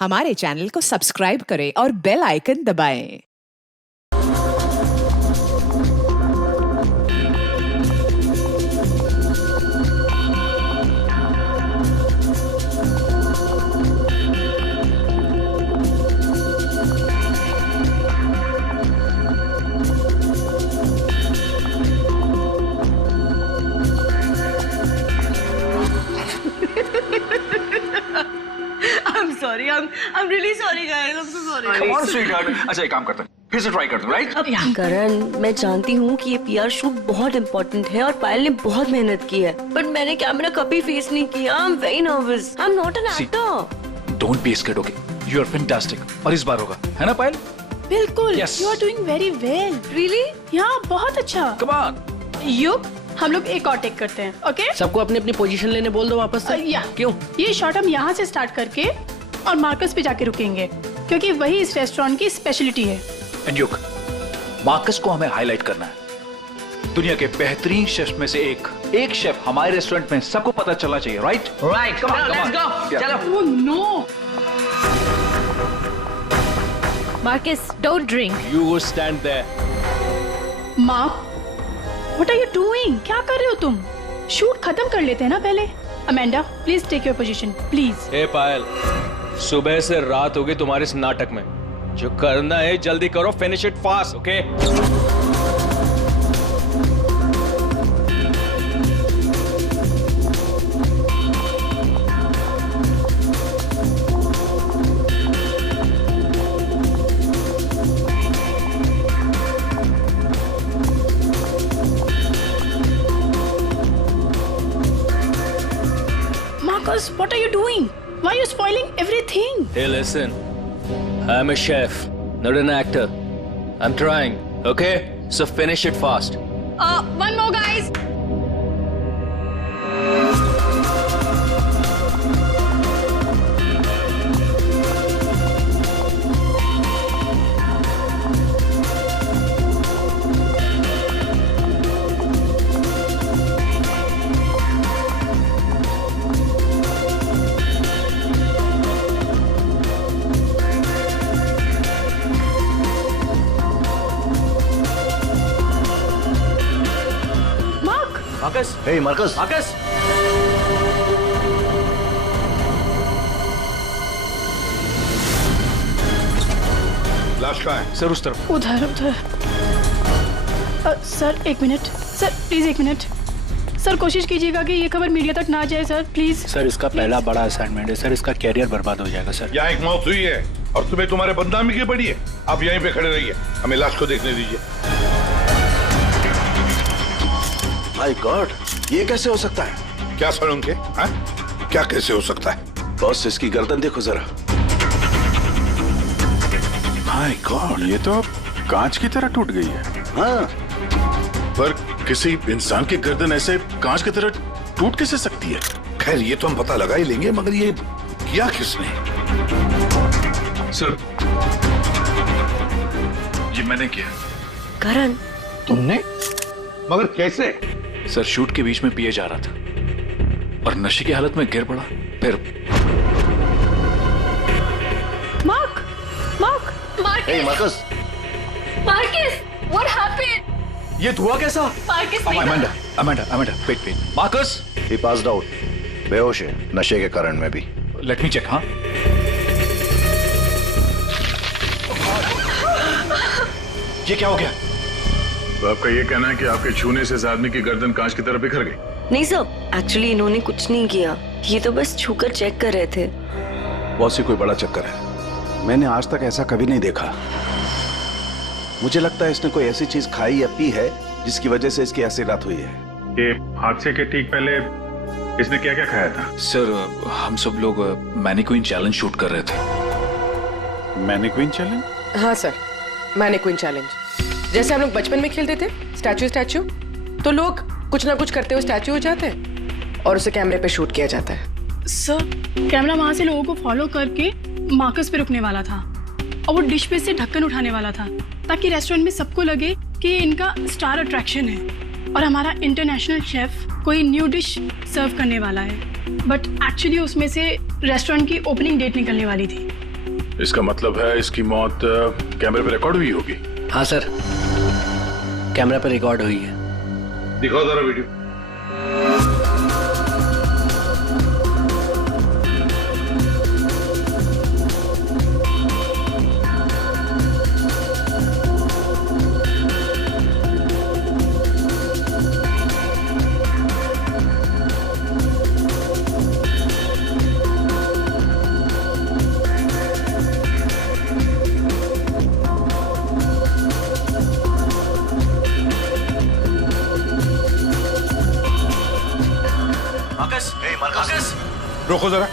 हमारे चैनल को सब्सक्राइब करें और बेल आइकन दबाएं। I'm really sorry guys. I'm so sorry. Come on, sweetheart. अच्छा एक काम करते हैं, फिर से ट्राई करते हैं, राइट? करण, मैं जानती हूँ कि ये पीआर शूट बहुत इम्पोर्टेंट है और पायल ने बहुत मेहनत की है, पर मैंने कैमरा कभी फेस नहीं किया। I'm very nervous. I'm not an actor. Don't be scared, okay? You are fantastic. और इस बार होगा, है ना पायल? बिल्कुल. Yes. You are doing very well. Really? यहाँ बहुत अच्छा. Come on. युग, हम लोग एक और टेक करते हैं, ओके? सबको अपनी अपनी पोजीशन लेने बोल दो वापस से। या. क्यों? ये शॉट हम यहाँ से स्टार्ट करके और मार्कस पे जाके रुकेंगे, क्योंकि वही इस रेस्टोरेंट की स्पेशलिटी है। एंड युग, मार्कस को हमें हाईलाइट करना है। दुनिया के बेहतरीन शेफ में से एक शेफ हमारे रेस्टोरेंट में सबको पता चलना चाहिए, right? Right. Come on, let's go. चलो. Oh no! Marcus, don't drink. You go stand there. Mark, what are you doing? क्या कर रहे हो तुम? शूट खत्म कर लेते हैं ना पहले। Amanda, please take your position, please. Hey Payal, सुबह से रात हो गई तुम्हारे इस नाटक में। जो करना है जल्दी करो, finish it fast, okay? Marcus, what are you doing? Why are you spoiling everything? Hey, listen. I'm a chef, not an actor. I'm trying, okay? So finish it fast. One more, guys. Marcus, hey Marcus, Marcus. लाश कहाँ है? Sir उस तरफ। उधर उधर। Sir एक minute, sir please एक minute. Sir कोशिश कीजिएगा कि ये खबर मीडिया तक ना जाए सर, प्लीज। सर इसका पहला बड़ा असाइनमेंट है सर, इसका कैरियर बर्बाद हो जाएगा सर। यहाँ एक मौत हुई है और तुम्हें तुम्हारे बदनामी की पड़ी है। आप यहीं पे खड़े रहिए, हमें लाश को देखने दीजिए। माय गॉड, ये कैसे हो सकता है? क्या सर उनके? क्या कैसे हो सकता है? बॉस, इसकी गर्दन देखो जरा। माय गॉड, ये तो कांच की तरह टूट गई है। हाँ, पर किसी इंसान की गर्दन ऐसे कांच की तरह टूट कैसे सकती है? खैर ये तो हम पता लगा ही लेंगे, मगर ये किया किसने? सर, ये मैंने किया। करण, तुमने? मगर कैसे? सर शूट के बीच में पिए जा रहा था और नशे की हालत में गिर पड़ा, फिर। Mark, Mark, hey Marcus, Marcus, what happened? ये हुआ कैसा? Marcus, Amanda, wait. Marcus, he passed out, बेहोश है, नशे के कारण में भी। Let me check. हाँ, ये क्या हो गया? तो आपका ये कहना है कि आपके छूने से इस आदमी की गर्दन कांच की तरह बिखर गई? नहीं सर, एक्चुअली इन्होंने कुछ नहीं किया, ये तो बस छूकर चेक कर रहे थे। बहुत सी कोई बड़ा चक्कर है, मैंने आज तक ऐसा कभी नहीं देखा। मुझे लगता है इसने कोई ऐसी चीज खाई या पी है जिसकी वजह से इसकी ऐसी रात हुई है। ये हादसे के ठीक पहले इसने क्या क्या खाया था? सर हम सब लोग मैनीक्वीन चैलेंज शूट कर रहे थे। Mannequin challenge? हाँ सर, मैनीक्वीन चैलेंज। जैसे हम लोग बचपन में खेलते थे स्टैचू, तो लोग कुछ ना कुछ करते हुए स्टैचू हो जाते हैं और उसे कैमरे पे शूट किया जाता है। सर कैमरा वहां से लोगों को फॉलो करके मार्कस पे रुकने वाला था और वो डिश पे से ढक्कन उठाने वाला था, ताकि रेस्टोरेंट में सबको लगे कि ये इनका स्टार अट्रैक्शन है और हमारा इंटरनेशनल शेफ कोई न्यू डिश सर्व करने वाला है। बट एक्चुअली उसमें से रेस्टोरेंट की ओपनिंग डेट निकलने वाली थी इसका मतलब है इसकी मौत कैमरे पे रिकॉर्ड हुई होगी। हाँ सर, कैमरा पर रिकॉर्ड हुई है। दिखाओ जरा वीडियो। रोको जरा,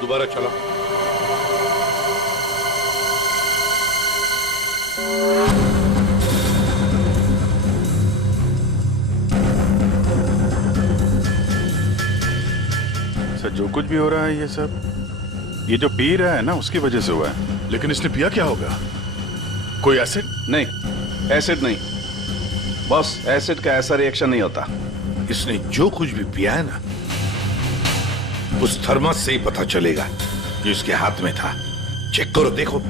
दोबारा चलो। सर जो कुछ भी हो रहा है ये सब ये जो पी रहा है ना उसकी वजह से हुआ है। लेकिन इसने पिया क्या होगा? कोई एसिड? नहीं, एसिड नहीं बॉस, एसिड का ऐसा रिएक्शन नहीं होता। इसने जो कुछ भी पिया है ना, उस थर्मस से ही पता चलेगा कि उसके हाथ में था। चेक करो, देखो।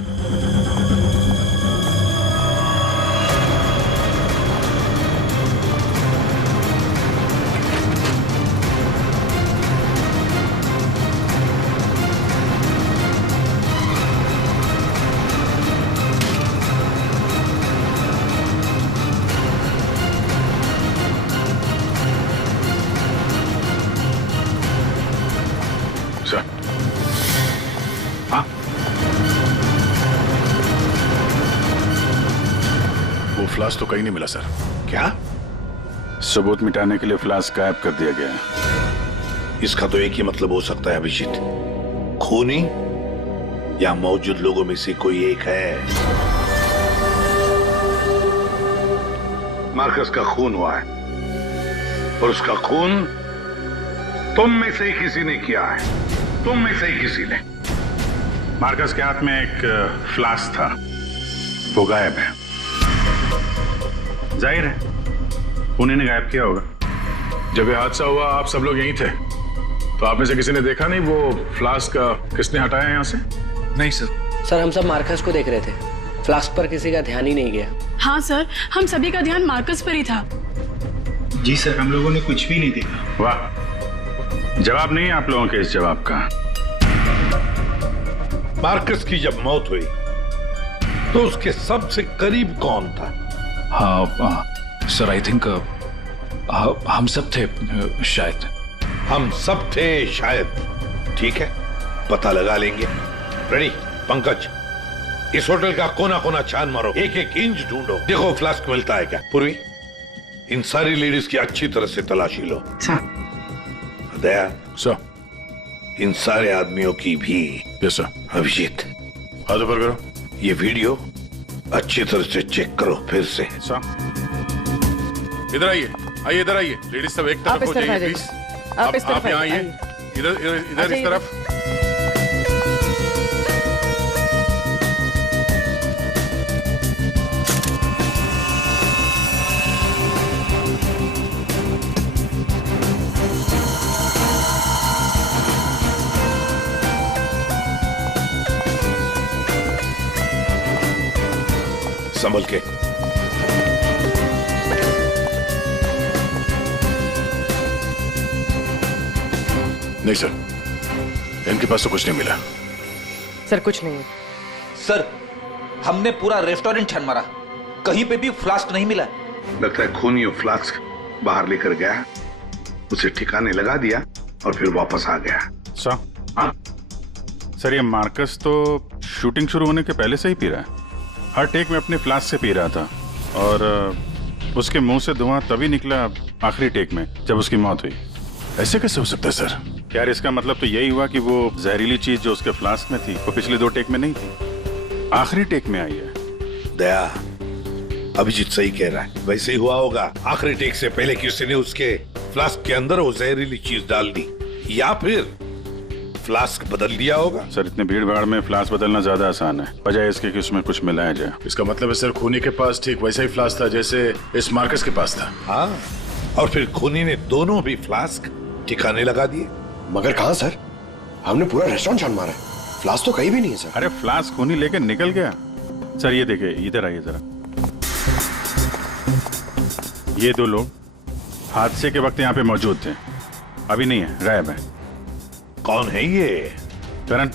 फ्लास्क तो कहीं नहीं मिला सर। क्या? सबूत मिटाने के लिए फ्लास्क गायब कर दिया गया है। इसका तो एक ही मतलब हो सकता है अभिजीत, खूनी या मौजूद लोगों में से कोई एक है। मार्कस का खून हुआ है और उसका खून तुम में से ही किसी ने किया है। तुम में से ही किसी ने। मार्कस के हाथ में एक फ्लास्क था, वो गायब है। जाहिर है उन्हें गायब किया होगा। जब ये हादसा हुआ आप सब लोग यहीं थे, तो आप में से किसी ने देखा नहीं वो फ्लास्क किसने हटाया यहाँ से? नहीं सर। सर हम सब मार्कस को देख रहे थे, फ्लास्क पर किसी का ध्यान ही नहीं गया। हाँ सर, हम सभी का ध्यान मार्कस पर ही था। जी सर, हम लोगों ने कुछ भी नहीं देखा। वाह, जवाब नहीं आप लोगों के इस जवाब का। मार्कस की जब मौत हुई तो उसके सबसे करीब कौन था? हाँ सर, आई थिंक हम सब थे शायद। हम सब थे शायद। ठीक है, पता लगा लेंगे। रेडी पंकज, इस होटल का कोना कोना छान मारो, एक एक इंच ढूंढो, देखो फ्लास्क मिलता है क्या। पूर्वी, इन सारी लेडीज की अच्छी तरह से तलाशी लो। दया सर, इन सारे आदमियों की भी। Yes sir. अभिजीत, हाथ ऊपर करो। ये वीडियो अच्छी तरह से चेक करो फिर से। इधर आइए, आइए इधर आइए। लेडीज सब एक तरफ हो जाइए प्लीज। आप यहाँ आइए, इधर इधर इधर इस तरफ। संभल के। नहीं सर, इनके पास तो कुछ नहीं मिला। सर कुछ नहीं। सर, हमने पूरा रेस्टोरेंट छान मारा, कहीं पे भी फ्लास्क नहीं मिला। लगता है खूनी वो फ्लास्क बाहर लेकर गया, उसे ठिकाने लगा दिया और फिर वापस आ गया। सर ये मार्कस तो शूटिंग शुरू होने के पहले से ही पी रहा है। हर टेक में अपने फ्लास्क से पी रहा था और उसके मुंह से धुआं तभी निकला आखिरी टेक में जब उसकी मौत हुई। ऐसे कैसे हो सकता है सर? यार इसका मतलब तो यही हुआ कि वो जहरीली चीज जो उसके फ्लास्क में थी वो पिछले 2 टेक में नहीं थी, आखिरी टेक में आई है। दया, अभिजीत सही कह रहा है, वैसे ही हुआ होगा। आखिरी टेक से पहले किसी ने उसके फ्लास्क के अंदर वो जहरीली चीज डाल दी या फिर फ्लास्क बदल दिया होगा। सर इतने भीड़ भाड़ में फ्लास्क बदलना ज्यादा आसान है, बजाय इसके कि उसमें कुछ मिलाया जाए। इसका मतलब है सर खूनी के पास ठीक वैसा ही फ्लास्क था जैसे इस मार्कस के पास था। हाँ, और फिर खूनी ने दोनों भी फ्लास्क ठिकाने लगा दिए। मगर कहां सर? हमने पूरा रेस्टोरेंट छान मारा। फ्लास्क तो कहीं भी नहीं है सर। अरे फ्लास्क खूनी लेके निकल गया। सर ये देखिए, इधर आइए जरा। ये दो लोग हादसे के वक्त यहाँ पे मौजूद थे, अभी नहीं है, गायब है। कौन है ये? करण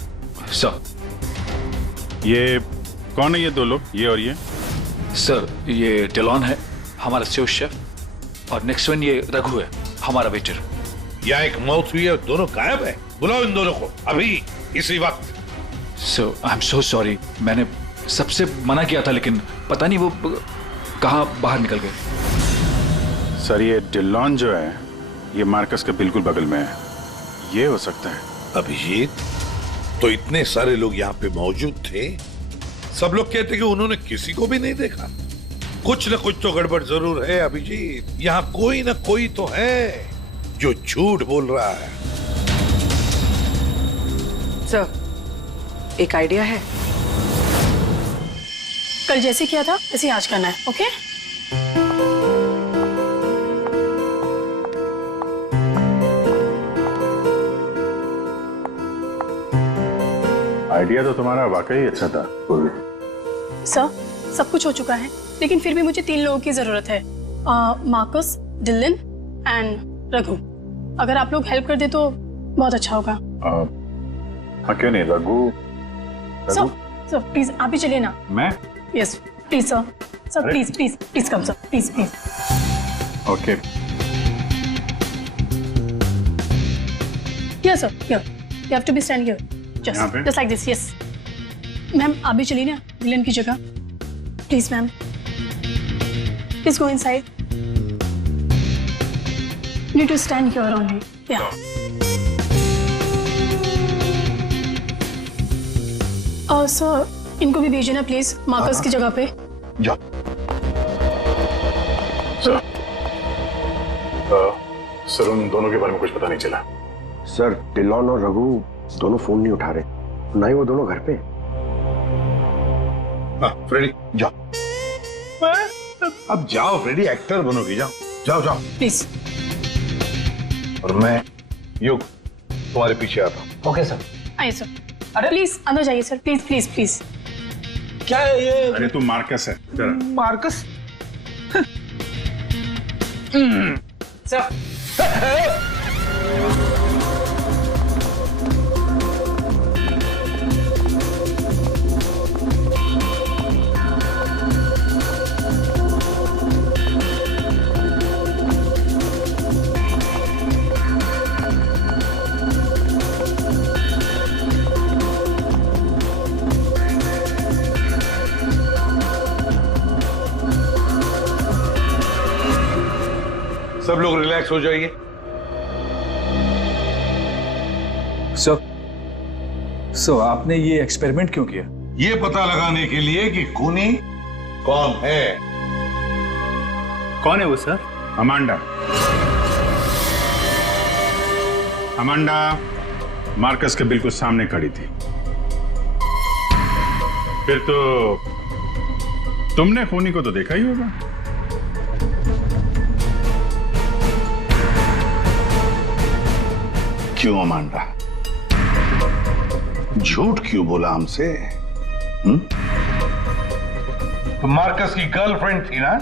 सर। ये कौन है ये दो लोग, ये और ये? सर ये डिलॉन है, हमारा सेफ शेफ, और नेक्स्ट वन ये रघु है, हमारा वेटर। यहाँ एक मौत हुई है, दोनों गायब है। बुलाओ इन दोनों को अभी, इसी वक्त। सो आई एम सो सॉरी, मैंने सबसे मना किया था, लेकिन पता नहीं वो कहाँ बाहर निकल गए। सर ये डिलॉन जो है ये मार्कस के बिल्कुल बगल में है, ये हो सकता है। अभिजीत, तो इतने सारे लोग यहाँ पे मौजूद थे, सब लोग कहते कि उन्होंने किसी को भी नहीं देखा। कुछ न कुछ तो गड़बड़ जरूर है अभिजीत। यहाँ कोई ना कोई तो है जो झूठ बोल रहा है। सर, एक आइडिया है। कल जैसे किया था वैसे आज करना है, ओके? आइडिया तो तुम्हारा वाकई अच्छा था पूर्वी। सर, सब कुछ हो चुका है, लेकिन फिर भी मुझे 3 लोगों की जरूरत है, मार्कस, डिलन एंड रघु। अगर आप लोग हेल्प कर दे तो बहुत अच्छा होगा। हाँ क्यों नहीं, रघु। सर प्लीज आप भी चलिए ना। मैं? Yes please sir. Sir please please please come sir, please please. Okay. Yes sir, here you have to be stand here, just like this. Yes ma'am, आप भी चलिए ना डिलन की जगह, please ma'am. Please go inside. Need to stand here only. या sir, इनको भी भेजना प्लीज मार्कस की जगह पे। जा। सर उन दोनों के बारे में कुछ पता नहीं चला। सर डिलॉन और रघु दोनों फोन नहीं उठा रहे, ना ही वो दोनों घर पे। हाँ फ्रेडी जाओ। अब जाओ फ्रेडी, एक्टर बनोगी, जाओ जाओ जाओ प्लीज। और मैं युग तुम्हारे पीछे आता हूँ। Okay sir. आइए सर। अरे प्लीज अंदर जाइए सर, प्लीज प्लीज प्लीज। क्या है ये? अरे तू मार्कस है। मार्कस? सर सब लोग रिलैक्स हो जाइए। सर आपने ये एक्सपेरिमेंट क्यों किया? ये पता लगाने के लिए कि खूनी कौन है। कौन है वो सर? अमांडा। अमांडा मार्कस के बिल्कुल सामने खड़ी थी। फिर तो तुमने खूनी को तो देखा ही होगा। क्यों अमांडा, झूठ क्यों बोला हमसे? तो मार्कस की गर्लफ्रेंड थी ना?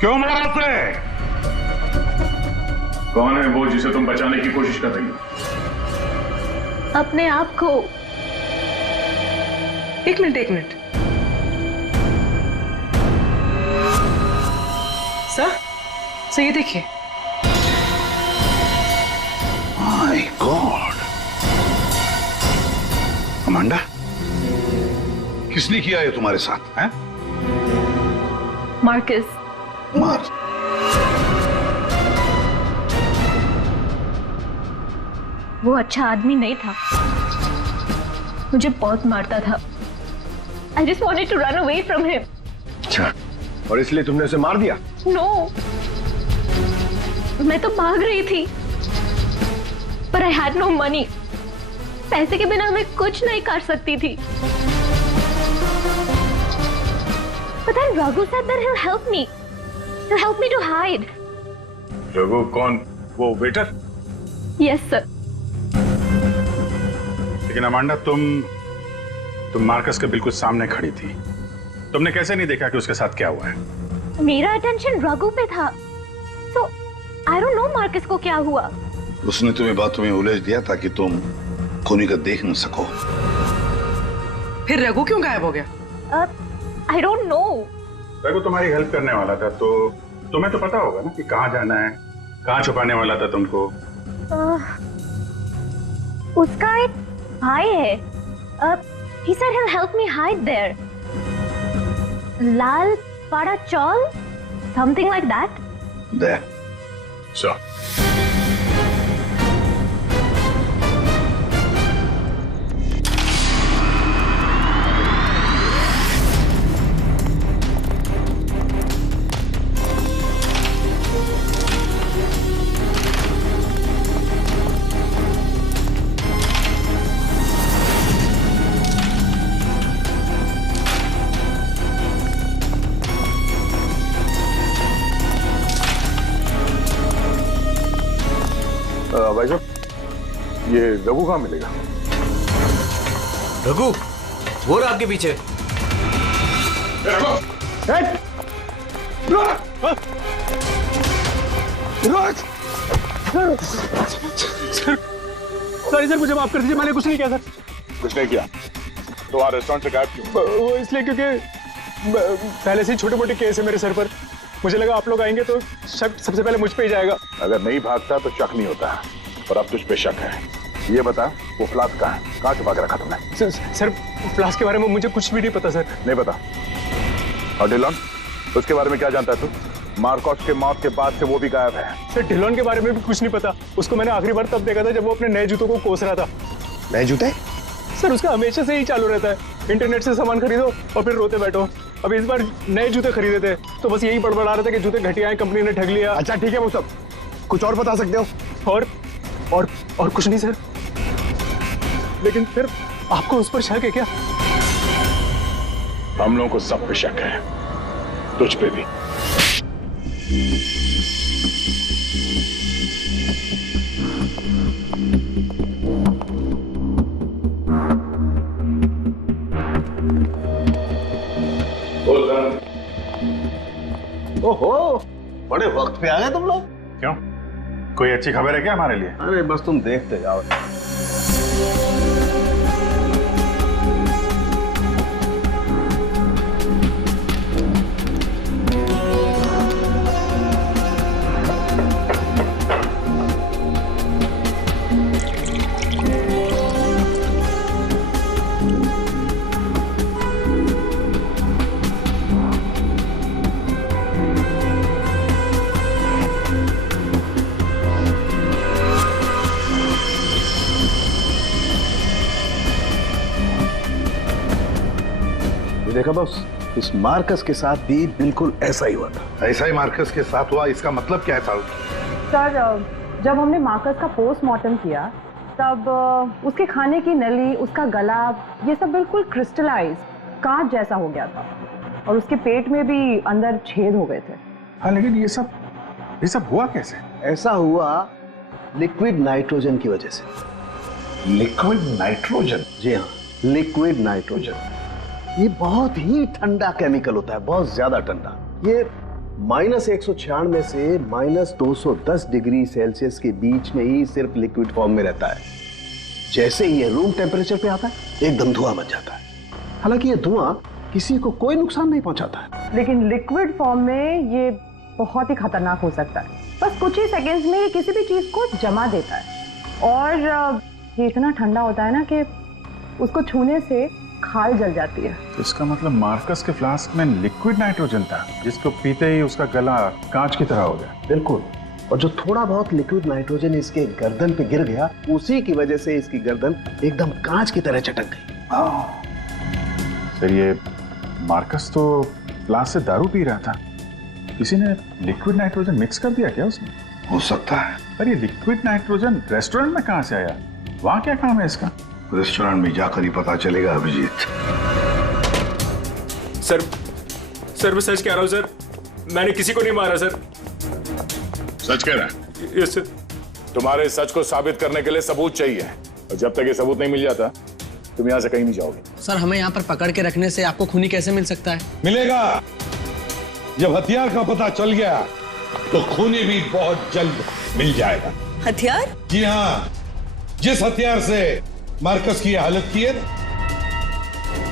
क्यों मारा उसे? कौन है वो जिसे तुम बचाने की कोशिश कर रही हो? अपने आप को। एक मिनट। सर ये देखिए। माय गॉड, अमांडा किसने किया ये तुम्हारे साथ? हैं? मार्कस। मार्कस? वो अच्छा आदमी नहीं था, मुझे बहुत मारता था। I just wanted to run away from him. अच्छा, और इसलिए तुमने उसे मार दिया? No, मैं तो भाग रही थी, पर I had no money. पैसे के बिना मैं कुछ नहीं कर सकती थी। But then Raghu said that he'll help me. He'll help me to hide. Raghu कौन? वो वेटर? Yes sir. लेकिन अमांडा, तुम मार्कस के बिल्कुल सामने खड़ी थी। तुमने कैसे नहीं देखा कि उसके साथ क्या हुआ है? मेरा अटेंशन रघु पे था, so I don't know Marcus को क्या हुआ। उसने तुम्हें बातों में उलझ दिया ताकि तुम खूनी का देख न सको। फिर रघु क्यों गायब हो गया? I don't know। रघु तुम्हारी हेल्प करने वाला था, तो तुम्हें तो पता होगा ना कि कहाँ जाना है, कहाँ छुपाने वाला था तुमको। उसका एक भाई है, he said he'll help me hide there। लाल पाड़ा चौल, something like that। There। So। भाई साहब, ये रघु कहाँ मिलेगा? रघु, वो रहा आपके पीछे। सॉरी सर, मुझे माफ कर दीजिए, मैंने कुछ नहीं किया सर। कुछ नहीं किया? तो वहाँ रेस्टोरेंट से गायब क्यों? वो इसलिए क्योंकि पहले से ही छोटे मोटे केस है मेरे सर पर। मुझे लगा आप लोग आएंगे तो शक सबसे पहले मुझ पे ही जाएगा। अगर नहीं भागता तो शक नहीं होता, और अब तुझ पे शक है। ये बता, वो फ्लास्क कहाँ है? कहाँ छुपा के रखा तुमने? सर फ्लास्क के बारे में मुझे कुछ भी नहीं पता सर। नहीं पता? और डिलॉन, उसके बारे में क्या जानता है तू? मार्कस के मौत के बाद से वो भी गायब है। सर डिलॉन के बारे में भी कुछ नहीं पता। उसको मैंने आखिरी बार तब देखा था जब वो अपने नए जूतों को कोस रहा था। नए जूते? सर उसका हमेशा से ही चालू रहता है, इंटरनेट से सामान खरीदो और फिर रोते बैठो। अब इस बार नए जूते खरीदे थे तो बस यही बड़बड़ा रहा था कि जूते घटिया हैं, कंपनी ने ठग लिया। अच्छा ठीक है, वो सब कुछ और बता सकते हो? और कुछ नहीं सर। लेकिन फिर आपको उस पर शक है क्या? हम लोगों को सब पे शक है, तुझ पे भी। ओहो, बड़े वक्त पे आ गए तुम लोग। क्यों, कोई अच्छी खबर है क्या हमारे लिए? अरे बस तुम देखते जाओ। देखा बॉस, इस मार्कस के साथ भी बिल्कुल ऐसा ही हुआ था। ऐसा ही मार्कस के साथ हुआ, इसका मतलब क्या है साहब? सर, जब हमने मार्कस का पोस्टमार्टम किया तब उसके खाने की नली, उसका गला, ये सब बिल्कुल क्रिस्टलाइज कांच जैसा हो गया था और उसके पेट में भी अंदर छेद हो गए थे। हाँ, लेकिन ये सब हुआ कैसे? ऐसा हुआ लिक्विड नाइट्रोजन की वजह से। Liquid nitrogen? जी हाँ, लिक्विड नाइट्रोजन। ये बहुत ही ठंडा केमिकल होता है, बहुत ज्यादा ठंडा। ये -196 से -210 डिग्री सेल्सियस के बीच में ही सिर्फ लिक्विड फॉर्म में रहता है। जैसे ही ये रूम टेम्परेचर पे आता है, एकदम धुआं बन जाता है। हालांकि ये धुआं किसी को कोई नुकसान नहीं पहुंचाता है, लेकिन लिक्विड फॉर्म में ये बहुत ही खतरनाक हो सकता है। बस कुछ ही सेकेंड्स में ये किसी भी चीज को जमा देता है और ये इतना ठंडा होता है ना कि उसको छूने से खाल जल जाती है। तो इसका मतलब मार्कस के फ्लास्क में लिक्विड नाइट्रोजन था, जिसको पीते ही उसका गला कांच की तरह हो गया। बिल्कुल। और जो थोड़ा बहुत लिक्विड नाइट्रोजन इसके गर्दन पे गिर गया, उसी की वजह से इसकी गर्दन एकदम कांच की तरह चटक गई। सर, ये मार्कस तो फ्लास्क से दारू पी रहा था, किसी ने लिक्विड नाइट्रोजन मिक्स कर दिया क्या उसमें? हो सकता है। पर ये लिक्विड नाइट्रोजन रेस्टोरेंट में कहाँ से आया? वहाँ क्या काम है इसका? रेस्टोरेंट में जाकर ही पता चलेगा अभिजीत। सर मैं सच कह रहा हूँ सर, मैंने किसी को नहीं मारा सर। सच कह रहा है? Yes sir. तुम्हारे सच को साबित करने के लिए सबूत चाहिए। और जब तक ये सबूत नहीं मिल जाता तुम यहाँ से कहीं नहीं जाओगे। सर हमें यहाँ पर पकड़ के रखने से आपको खूनी कैसे मिल सकता है? मिलेगा। जब हथियार का पता चल गया तो खूनी भी बहुत जल्द मिल जाएगा। हथियार? जी हाँ, जिस हथियार से मार्कस की हालत की है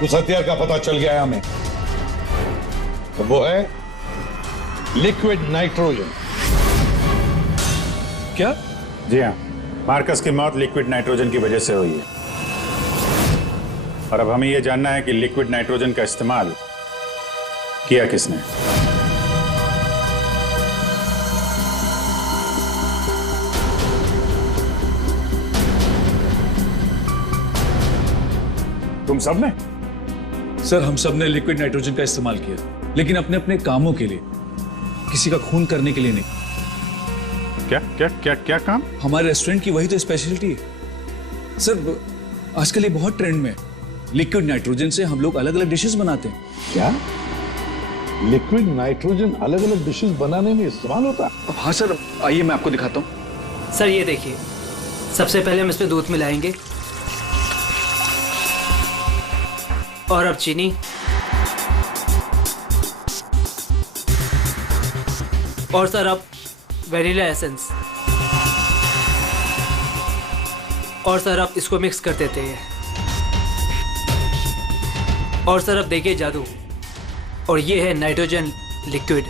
उस हथियार का पता चल गया है हमें। तो वो है लिक्विड नाइट्रोजन। क्या? जी हाँ, मार्कस की मौत लिक्विड नाइट्रोजन की वजह से हुई है। और अब हमें यह जानना है कि लिक्विड नाइट्रोजन का इस्तेमाल किया किसने। तुम सब ने? सर हम सब ने लिक्विड नाइट्रोजन का इस्तेमाल किया, लेकिन अपने अपने कामों के लिए, किसी का खून करने के लिए नहीं। क्या क्या क्या क्या काम? हमारे रेस्टोरेंट की वही तो स्पेशलिटी है सर। आजकल ये बहुत ट्रेंड में है। लिक्विड नाइट्रोजन से हम लोग अलग अलग डिशेस बनाते हैं। क्या लिक्विड नाइट्रोजन अलग अलग डिशेस बनाने में इस्तेमाल होता है? हाँ सर, आइए मैं आपको दिखाता हूँ। सर ये देखिए, सबसे पहले हम इसमें दूध मिलाएंगे और अब चीनी और सर अब वैनिला एसेंस और सर अब इसको मिक्स कर देते हैं। और सर अब देखिए जादू, और ये है नाइट्रोजन लिक्विड।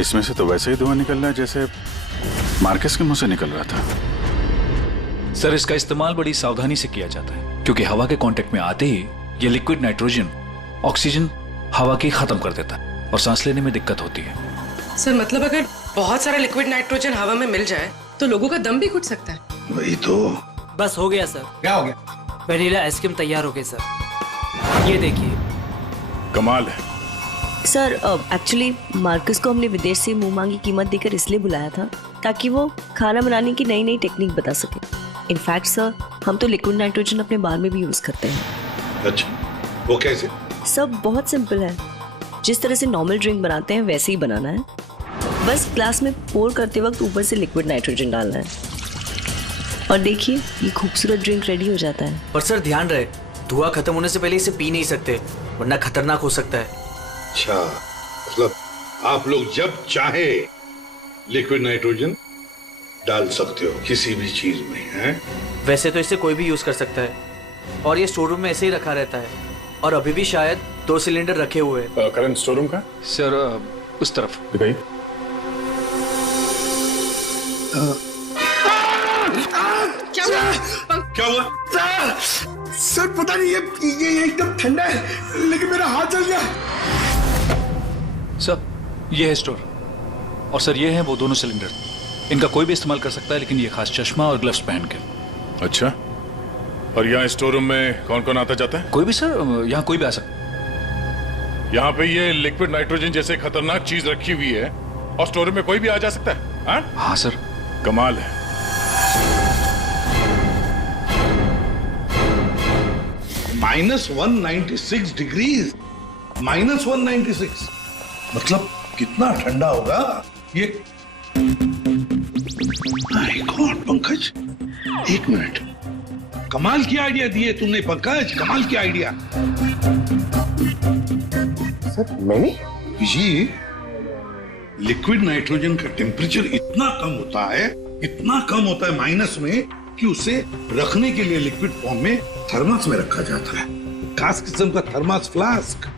इसमें से तो वैसे ही धुआं निकल रहा है जैसे मार्कस के मुंह से निकल रहा था। सर इसका इस्तेमाल बड़ी सावधानी से किया जाता है, क्योंकि हवा के कांटेक्ट में आते ही ये लिक्विड नाइट्रोजन ऑक्सीजन हवा की खत्म कर देता है और सांस लेने में दिक्कत होती है। सर मतलब अगर बहुत सारा लिक्विड नाइट्रोजन हवा में मिल जाए तो लोगों का दम भी घुट सकता है। वही तो। बस हो गया सर। क्या हो गया? वनीला आइसक्रीम तैयार हो गई सर, ये देखिए। कमाल है सर। एक्चुअली मार्कस को हमने विदेश से मुंह मांगी कीमत देकर इसलिए बुलाया था ताकि वो खाना बनाने की नई नई टेक्निक बता सके। इनफैक्ट सर हम तो लिक्विड नाइट्रोजन अपने बार में भी यूज करते हैं। अच्छा, वो कैसे? सब बहुत सिंपल है, जिस तरह से नॉर्मल ड्रिंक बनाते हैं वैसे ही बनाना है। बस ग्लास में पोर करते वक्त ऊपर से लिक्विड नाइट्रोजन डालना है और देखिए ये खूबसूरत ड्रिंक रेडी हो जाता है। पर सर ध्यान रहे, धुआं खत्म होने से पहले इसे पी नहीं सकते, वरना खतरनाक हो सकता है। अच्छा, मतलब आप लोग जब चाहे लिक्विड नाइट्रोजन डाल सकते हो किसी भी चीज में, हैं? वैसे तो इसे कोई भी यूज कर सकता है और ये स्टोर रूम में ऐसे ही रखा रहता है और अभी भी शायद 2 सिलेंडर रखे हुए हैं। करंट स्टोर रूम का? सर उस तरफ दिखाइए। क्या हुआ? सर पता नहीं, ये एकदम ठंडा है लेकिन मेरा हाथ जल गया। सर ये है स्टोर और सर ये है वो दोनों सिलेंडर। इनका कोई भी इस्तेमाल कर सकता है, लेकिन ये खास चश्मा और ग्लव्स पहन के। अच्छा, और यहाँ स्टोर रूम में कौन कौन आता जाता है? कोई भी सर, यहाँ कोई भी आ सकता है। यहाँ पे ये लिक्विड नाइट्रोजन जैसे खतरनाक चीज रखी हुई है और स्टोर रूम में कोई भी आ जा सकता है? हाँ सर। कमाल है। -196 डिग्रीज, -196 मतलब कितना ठंडा होगा ये? माय गॉड पंकज, एक मिनट, कमाल की आइडिया दिए तुमने पंकज, कमाल की आइडिया। सर मैंने जी, लिक्विड नाइट्रोजन का टेम्परेचर इतना कम होता है, इतना कम होता है माइनस में, कि उसे रखने के लिए लिक्विड फॉर्म में थर्मस में रखा जाता है, खास किस्म का थर्मस फ्लास्क।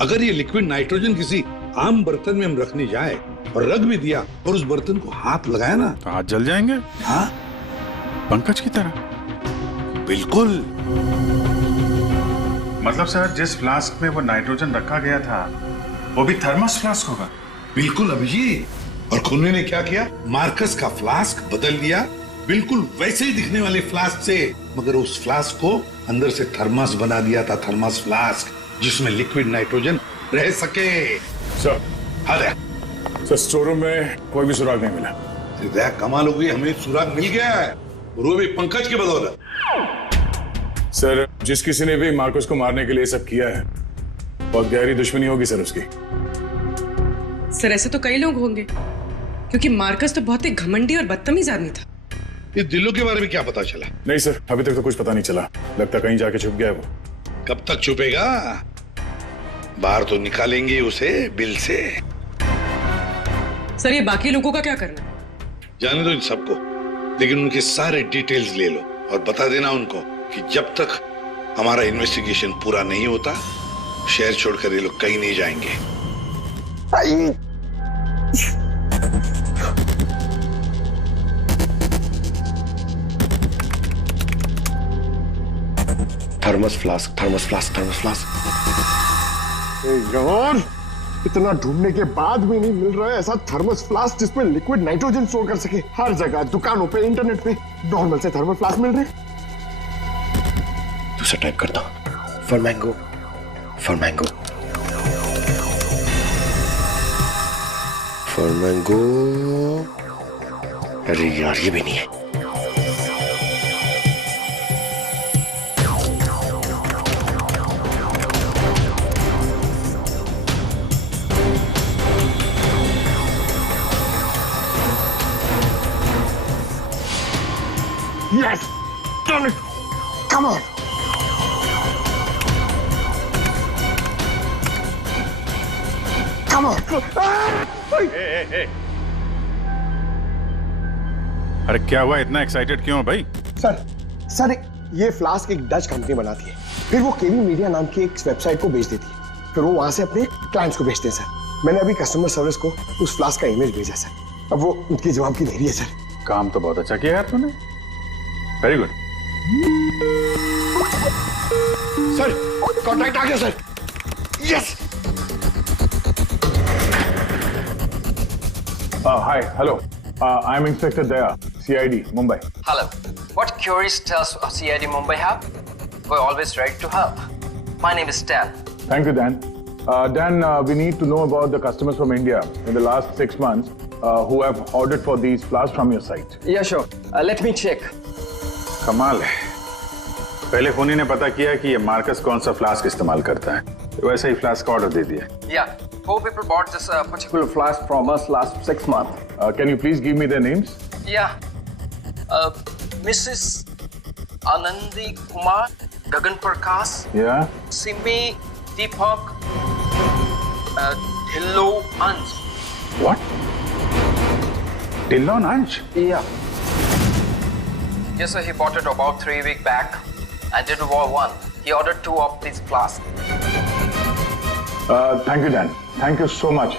अगर ये लिक्विड नाइट्रोजन किसी आम बर्तन में हम रखने जाए और रख भी दिया और उस बर्तन को हाथ लगाया ना, तो हाथ जल जाएंगे। हाँ, पंकज की तरह। बिल्कुल। मतलब सर जिस फ्लास्क में वो नाइट्रोजन रखा गया था वो भी थर्मस फ्लास्क होगा? बिल्कुल अभिजीत। और खूनी ने क्या किया? मार्कस का फ्लास्क बदल दिया बिल्कुल वैसे ही दिखने वाले फ्लास्क से, मगर उस फ्लास्क को अंदर से थर्मस बना दिया था, थर्मस फ्लास्क, जिसमें लिक्विड नाइट्रोजन रह सके। सर हाँ सर, स्टोर रूम में कोई भी सुराग नहीं मिला। कमाल हो गई, हमें सुराग मिल गया है, और वो भी पंकज की बदौलत। सर जिस किसी ने भी मार्कस को मारने के लिए सब किया है, बहुत गहरी दुश्मनी होगी सर उसकी। सर ऐसे तो कई लोग होंगे, क्योंकि मार्कस तो बहुत ही घमंडी और बदतमीज आदमी था। ये दिल्लू के बारे में क्या पता चला? नहीं सर, अभी तक तो कुछ पता नहीं चला। लगता कहीं जाके छुप गया है वो। कब तक छुपेगा? बाहर तो निकालेंगे उसे बिल से। सर ये बाकी लोगों का क्या करना? जाने दो इन सबको, लेकिन उनके सारे डिटेल्स ले लो और बता देना उनको कि जब तक हमारा इन्वेस्टिगेशन पूरा नहीं होता शहर छोड़कर ये लोग कहीं नहीं जाएंगे। Thermos flask, thermos flask, thermos flask. यार, इतना ढूंढने के बाद भी नहीं मिल रहा है ऐसा थर्मस फ्लास्क जिसमें लिक्विड नाइट्रोजन स्टोर कर सके। हर जगह, दुकानों पे, इंटरनेट पे नॉर्मल से थर्मल फ्लास्क मिल रहे। दूसरा टाइप करता हूं। For mango, for mango, for mango. अरे यार ये भी नहीं है। Yes! Done it! Come on! Come on! अरे क्या हुआ, इतना एक्साइटेड क्यों हो भाई? सर ये फ्लास्क एक डच कंपनी बनाती है, फिर वो केवी मीडिया नाम की एक वेबसाइट को बेच देती है, फिर वो वहां से अपने क्लाइंट्स को बेचते हैं सर। मैंने अभी कस्टमर सर्विस को उस फ्लास्क का इमेज भेजा सर, अब वो उनके जवाब की देरी है सर। काम तो बहुत अच्छा किया यार तूने, वेरी गुड। सर कॉन्ट्रैक्ट आ गया sir. Yes. Hi, hello. I'm Inspector Daya, CID, Mumbai. Hello. What queries does CID Mumbai have? We're always ready to help. My name is Dan. Thank you, Dan. Dan, we need to know about the customers from India in the last 6 months who have ordered for these flasks from your site. Yeah, sure. Let me check. कमाल है, पहले फोनी ने पता किया कि ये Marcus कौन सा फ्लास्क इस्तेमाल करता है, तो वैसे ही फ्लास्क का ऑर्डर दे दिया। Yeah, 4 people bought this particular flask from us last 6 months. Can you please give me their names? Yeah. Mrs. Anandi Kumar, Gagan Prakash. Yeah. Simi Deepak, Dhillo Anj. What? Dhillon Anj? Yeah. Yes, sir. He bought it about 3 weeks back and did one. He ordered 2 of these flasks. Thank you, Dan. Thank you so much.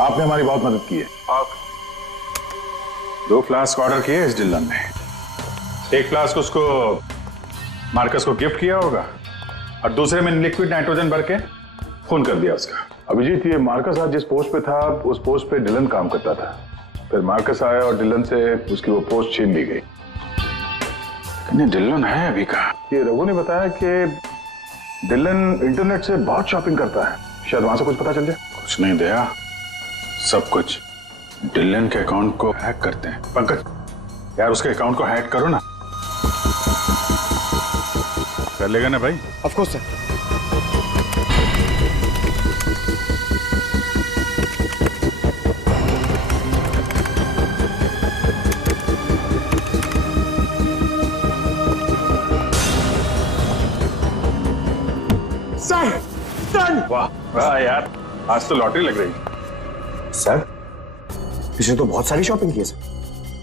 आपने हमारी बहुत मदद की है। 2 flask order किए इस Dillon ने, एक फ्लास्क उसको मार्कस को गिफ्ट किया होगा और दूसरे में लिक्विड नाइट्रोजन भर के खून कर दिया उसका। अभिजीत, ये मार्कस आज जिस पोस्ट पे था उस पोस्ट पे डिलन काम करता था, फिर मार्कस आया और डिलन से उसकी वो पोस्ट छीन ली गई। डिलन है अभी कहाँ? ये रघु ने बताया कि डिलन इंटरनेट से बहुत शॉपिंग करता है, शायद वहां से कुछ पता चल जाए। कुछ नहीं दया, सब कुछ डिलन के अकाउंट को हैक करते हैं। पंकज यार उसके अकाउंट को हैक करो ना। कर लेगा ना भाई? Of course sir. वाह वाह यार, आज तो लॉटरी लग रही। सर इसने तो बहुत सारी शॉपिंग की है सर,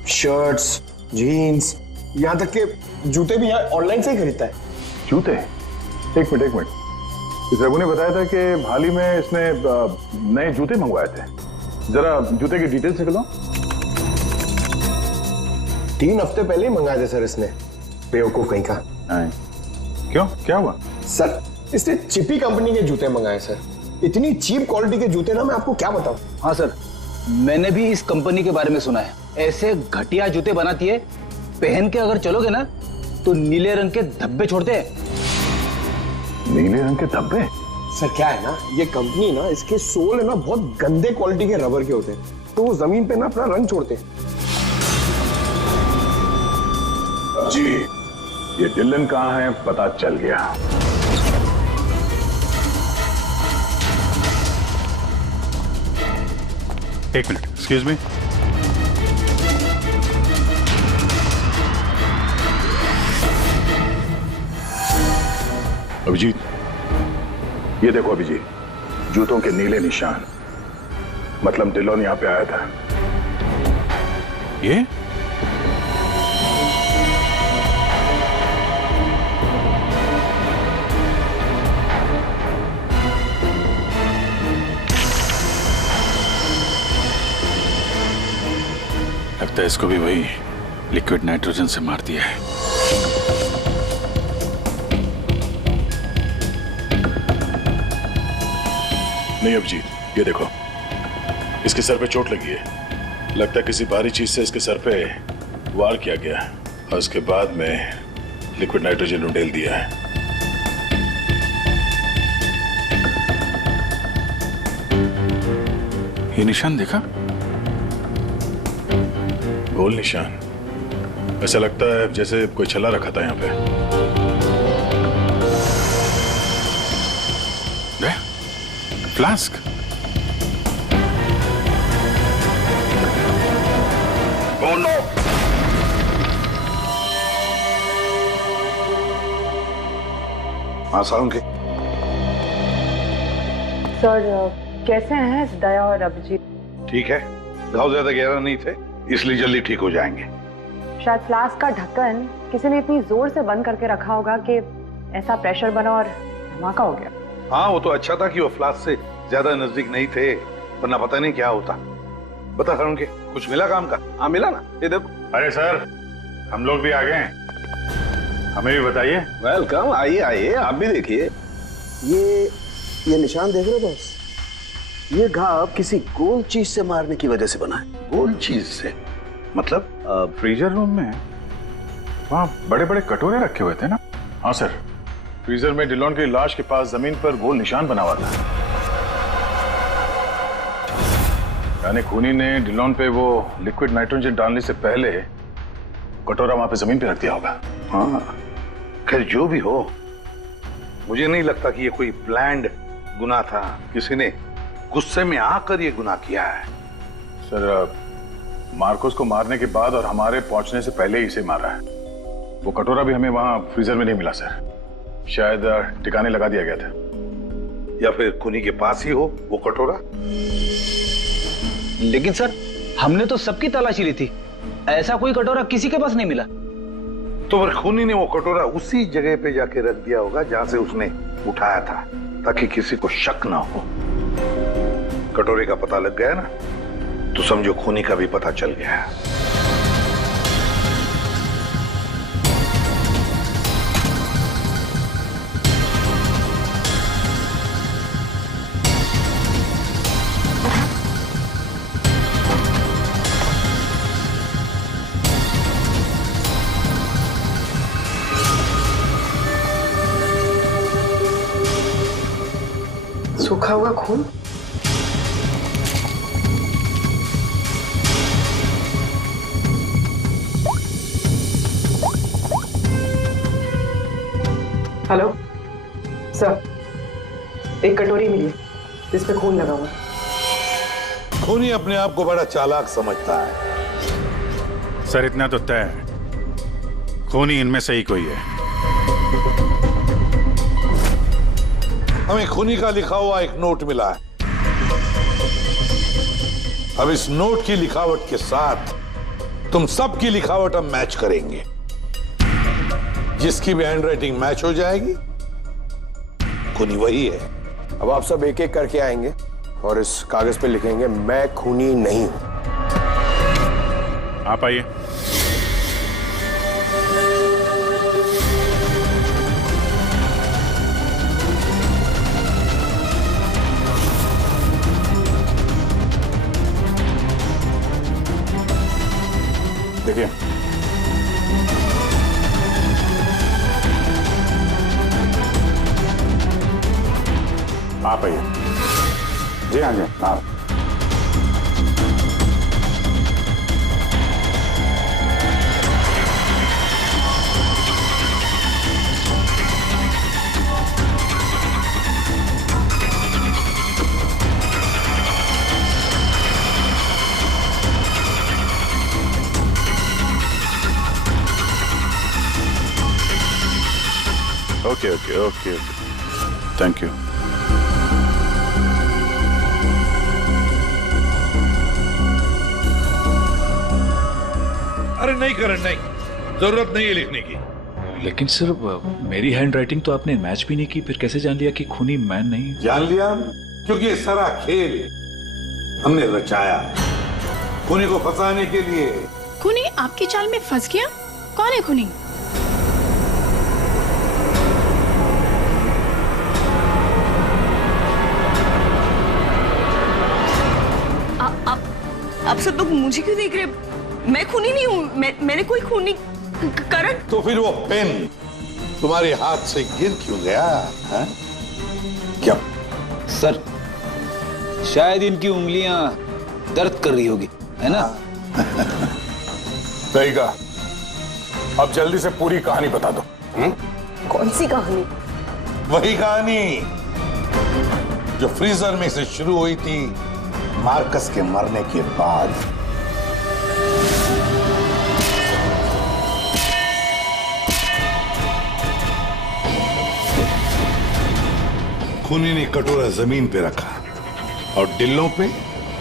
शर्ट्स, जीन्स, यहाँ तक के जूते भी यहाँ ऑनलाइन से ही खरीदता है। जूते? एक मिनट। इस रघु ने बताया था कि हाल ही में इसने नए जूते मंगवाए थे, जरा जूते की डिटेल्स निकलो। 3 हफ्ते पहले ही मंगाए थे सर इसने, बेवकूफ कहीं का। क्यों, क्या हुआ? सर इसने चिपी कंपनी के जूते मंगाए सर, इतनी चीप क्वालिटी के जूते ना मैं आपको क्या बताऊं। हाँ सर, मैंने भी इस कंपनी के बारे में सुना है, ऐसे घटिया जूते बनाती है, पहन के अगर चलोगे ना तो नीले रंग के धब्बे छोड़ते हैं। नीले रंग के धब्बे? सर क्या है ना, ये कंपनी ना, इसके सोल है ना बहुत गंदे क्वालिटी के रबर के होते हैं, तो वो जमीन पे ना अपना रंग छोड़ते हैं। जी, ये डिलन कहाँ है पता चल गया। एक मिनट, एक्सक्यूज मी। अभिजीत, ये देखो अभिजीत, जूतों के नीले निशान, मतलब डिलॉन यहां पे आया था। ये लगता है इसको भी वही लिक्विड नाइट्रोजन से मार दिया है। नहीं अभिजीत, ये देखो, इसके सर पे चोट लगी है। लगता है किसी भारी चीज से इसके सर पे वार किया गया और उसके बाद में लिक्विड नाइट्रोजन उंडेल दिया है। ये निशान देखा? गोल निशान। ऐसा लगता है जैसे कोई छल्ला रखा था यहाँ पे। फ्लास्क। Oh no! हाँ सारुण के। सर कैसे हैं दया और अभिजीत? ठीक है, घाव ज्यादा गहरा नहीं थे इसलिए जल्दी ठीक हो जाएंगे। शायद फ्लास्क का ढक्कन किसी ने इतनी जोर से बंद करके रखा होगा कि ऐसा प्रेशर बना और धमाका हो गया। हाँ वो तो अच्छा था कि वो फ्लास्क से ज्यादा नजदीक नहीं थे, वरना पता नहीं क्या होता। बता सारुण के, कुछ मिला काम का? हाँ मिला ना, ये देखो। अरे सर, हम लोग भी आ गए हैं, हमें भी बताइए। वेलकम, आइए आइए, आप भी देखिए। ये निशान देख रहे हो बॉस? ये घाव किसी गोल चीज से मारने की वजह से बना है। गोल चीज से मतलब? फ्रीजर रूम में वहाँ बड़े बड़े कटोरे रखे हुए थे ना? हाँ सर, फ्रीजर में डिलॉन की लाश के पास जमीन पर गोल निशान बना हुआ था। यानी खूनी ने डिलॉन पे वो लिक्विड नाइट्रोजन डालने से पहले कटोरा वहां पे जमीन पे रख दिया होगा। हाँ, खैर जो भी हो, मुझे नहीं लगता कि ये कोई प्लान्ड गुनाह था। किसी ने गुस्से में आकर ये गुनाह किया है। सर, मार्कोस को मारने के बाद और हमारे पहुंचने से पहले ही इसे मारा है। वो कटोरा भी हमें वहां फ्रीजर में नहीं मिला सर, शायद ठिकाने लगा दिया गया था। या फिर खूनी के पास ही हो वो कटोरा। लेकिन सर, हमने तो सबकी तलाशी ली थी, ऐसा कोई कटोरा किसी के पास नहीं मिला। तो फिर खूनी ने वो कटोरा उसी जगह पे जाके रख दिया होगा जहां से उसने उठाया था, ताकि किसी को शक ना हो। कटोरे का पता लग गया ना, तो समझो खूनी का भी पता चल गया। सूखा हुआ खून। हेलो सर, एक कटोरी मिली जिस पे खून लगा हुआ। खूनी अपने आप को बड़ा चालाक समझता है। सर इतना तो तय है, खूनी इनमें से ही कोई है। हमें खूनी का लिखा हुआ एक नोट मिला है। अब इस नोट की लिखावट के साथ तुम सबकी लिखावट हम मैच करेंगे। जिसकी भी हैंडराइटिंग मैच हो जाएगी, खूनी वही है। अब आप सब एक एक करके आएंगे और इस कागज पे लिखेंगे, मैं खूनी नहीं हूं। आप आइए। देखिए, आप आइए। जी हाँ जी, आप। Okay okay okay thank you. अरे नहीं करण, नहीं, जरूरत नहीं है लिखने की। लेकिन सर मेरी हैंड राइटिंग तो आपने मैच भी नहीं की, फिर कैसे जान लिया कि खूनी मैं नहीं? जान लिया क्योंकि ये सारा खेल हमने रचाया खूनी को फंसाने के लिए। खूनी आपकी चाल में फंस गया? कौन है खूनी? आप सब लोग मुझे क्यों देख रहे? मैं खूनी नहीं हूँ। मैंने कोई खूनी करण। तो फिर वो पेन तुम्हारे हाथ से गिर क्यों गया है? क्या सर, शायद इनकी उंगलियां दर्द कर रही होगी, है ना? सही कहा। अब जल्दी से पूरी कहानी बता दो। कौन सी कहानी? वही कहानी जो फ्रीजर में से शुरू हुई थी मार्कस के मरने के बाद। खूनी ने कटोरा जमीन पे रखा और डिल्लों पे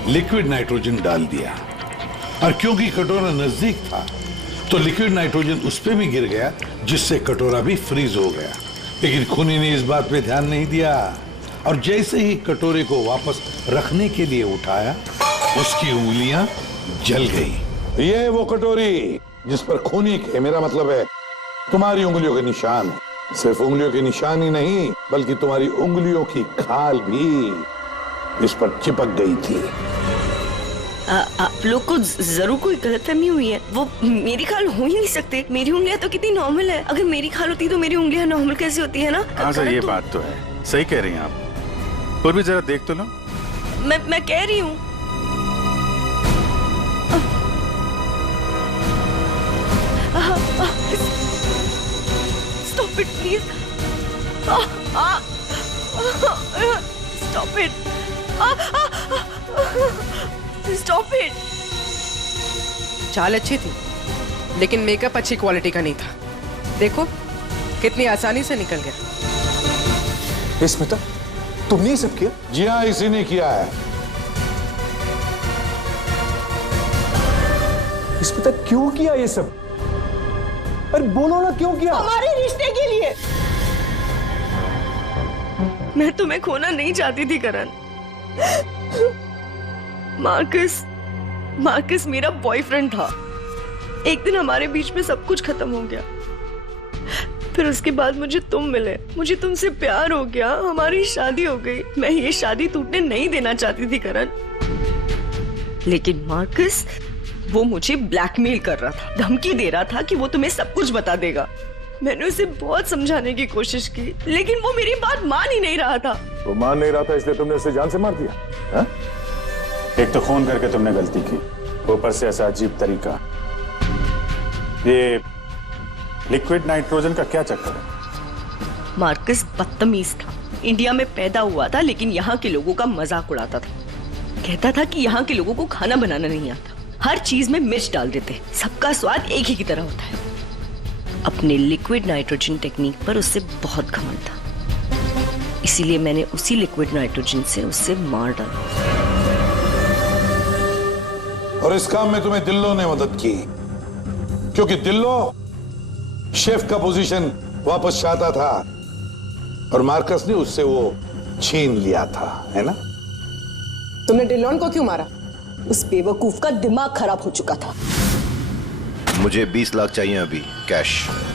लिक्विड नाइट्रोजन डाल दिया, और क्योंकि कटोरा नजदीक था तो लिक्विड नाइट्रोजन उस पे भी गिर गया, जिससे कटोरा भी फ्रीज हो गया। लेकिन खूनी ने इस बात पे ध्यान नहीं दिया, और जैसे ही कटोरे को वापस रखने के लिए उठाया, उसकी उंगलियां जल गई। ये वो कटोरी जिस पर खूनी के, मेरा मतलब है तुम्हारी उंगलियों के निशान है। सिर्फ उंगलियों के निशान ही नहीं, बल्कि तुम्हारी उंगलियों की खाल भी इस पर चिपक गई थी। आप लोग को जरूर कोई गलतफहमी हुई है। वो मेरी खाल हो ही नहीं सकते। मेरी उंगलियां तो कितनी नॉर्मल है। अगर मेरी खाल होती तो मेरी उंगलियां नॉर्मल कैसे होती है ना? हाँ सर, ये बात तो है, सही कह रही हैं आप। और भी जरा देख तो लो। मैं कह रही हूँ। Stop it, please. Stop it. Stop it. चाल अच्छी थी, लेकिन मेकअप अच्छी क्वालिटी का नहीं था। देखो कितनी आसानी से निकल गया। स्मिता, तुमने ये सब किया? जी हाँ, इसी ने किया है। स्मिता, क्यों किया ये सब? अरे बोलो ना, क्यों किया? हमारे रिश्ते के लिए। मैं तुम्हें खोना नहीं चाहती थी करण। मार्कस मेरा बॉयफ्रेंड था। एक दिन हमारे बीच में सब कुछ खत्म हो गया। फिर उसके बाद मुझे तुम मिले, मुझे तुमसे प्यार हो गया, हमारी शादी हो गई। मैं ये शादी टूटने नहीं देना चाहती थी करण, लेकिन मार्कस वो मुझे ब्लैकमेल कर रहा था, धमकी दे रहा था कि वो तुम्हें सब कुछ बता देगा। मैंने उसे बहुत समझाने की कोशिश की, लेकिन वो मेरी बात मान ही नहीं रहा था। वो मान नहीं रहा था, इसलिए तुमने उसे जान से मार दिया? हा? एक तो फोन करके तुमने गलती की, ऊपर से ऐसा अजीब तरीका। ये लिक्विड नाइट्रोजन का क्या चक्कर है? मार्कस बदतमीज था। इंडिया में पैदा हुआ था, लेकिन यहाँ के लोगों का मजाक उड़ाता था। कहता था कि यहाँ के लोगों को खाना बनाना नहीं आता, हर चीज में मिर्च डाल देते, सबका स्वाद एक ही की तरह होता है। अपने लिक्विड नाइट्रोजन टेक्निक पर उससे बहुत घमंड था, इसीलिए मैंने उसी लिक्विड नाइट्रोजन से उससे मार डाला। और इस काम में तुम्हें दिल्लो ने मदद की, क्योंकि दिल्लो शेफ का पोजीशन वापस चाहता था और मार्कस ने उससे वो छीन लिया था, है ना? तुमने डिलॉन को क्यों मारा? उस बेवकूफ का दिमाग खराब हो चुका था। मुझे 20 लाख चाहिए अभी, कैश।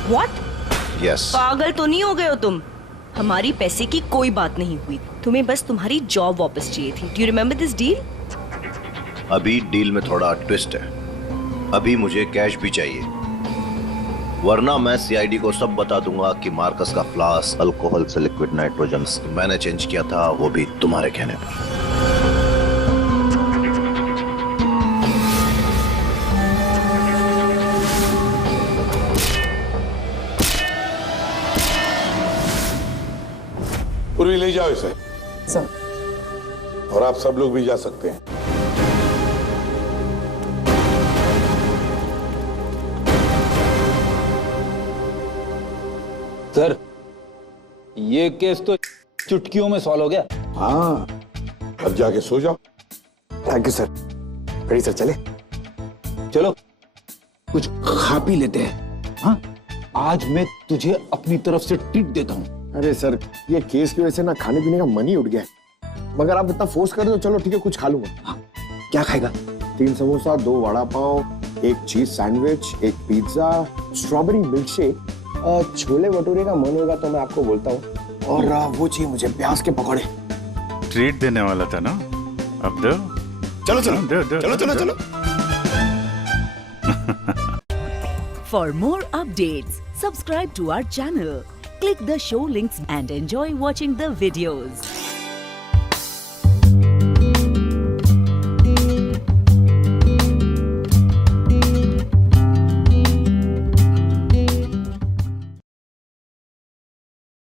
What? यस। पागल तो नहीं हो गए हो तुम? हमारी पैसे की कोई बात नहीं हुई, तुम्हें बस तुम्हारी जॉब वापस चाहिए थी। Do you remember this deal? अभी डील में थोड़ा ट्विस्ट है, अभी मुझे कैश भी चाहिए, वरना मैं सीआईडी को सब बता दूंगा कि मार्कस का फ्लास्क अल्कोहल से लिक्विड नाइट्रोजन मैंने चेंज किया था, वो भी तुम्हारे कहने पर। पूर्वी ले जाओ इसे। सर। और आप सब लोग भी जा सकते हैं। सर, ये केस तो चुटकियों में सॉल्व हो गया। हाँ, अब जाके सो जाओ। Thank you sir. Ready sir, चले? चलो कुछ खा पी लेते हैं। हाँ, आज मैं तुझे अपनी तरफ से ट्रीट देता हूँ। अरे सर, ये केस की वजह से ना खाने पीने का मन ही उठ गया है। मगर आप इतना फोर्स कर रहे हो, चलो ठीक है, कुछ खा लूंगा। हाँ, क्या खाएगा? 3 samosa, 2 vada pav, 1 cheese sandwich, 1 pizza, strawberry milk shake, chole bhature का मन होगा तो मैं आपको बोलता हूँ। और वो चाहिए मुझे प्याज के पकौड़े। ट्रीट देने वाला था ना, अब दो। चलो चलो दो, चलो चलो चलो। For more updates, subscribe to our channel, click the show links and enjoy watching the videos.